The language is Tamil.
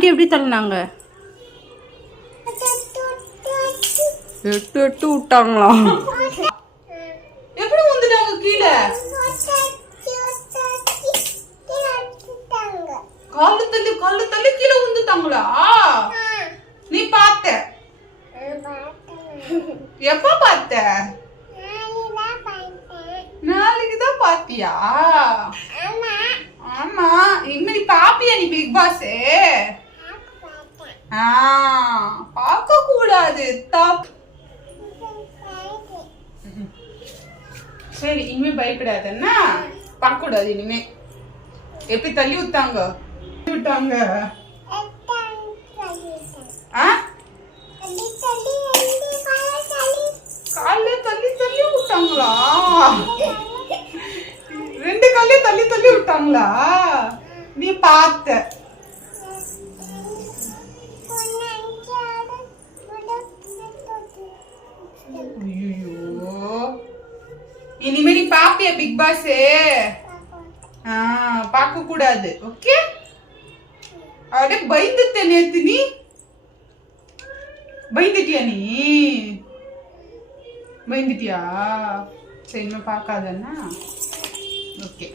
ஆண்டி எப்படி தள்ளினாங்க? 8 விட்டாங்களா? எப்படி வந்துட்டாங்க கீழே? காலு தள்ளி கீழே வந்துட்டாங்களா? நீ பார்த்த? எப்ப பார்த்த? நாளைக்கு தான் பாத்தியா? ஆமா. இனிமே பாப்பியா நீ பிக் பாஸ்? பார்க்க கூடாது. தப்பு. சரி, இனிமே பயப்படாதன்னா பார்க்க கூடாது. இனிமே எப்படி தள்ளி விட்டாங்க? காலே தள்ளி விட்டாங்களா? 2 காலே தள்ளி விட்டாங்களா? நீ பார்த்த? ஐயோ, இனிமே நீ பாப்பியா பிக் பாஸ்? பார்க்க கூடாது. ஓகே? அட பயந்துட்ட நேத்து. நீ பயந்துட்டியா? நீ பயந்துட்டியா? சரி, இன்னும் பார்க்காதன்னா ஓகே.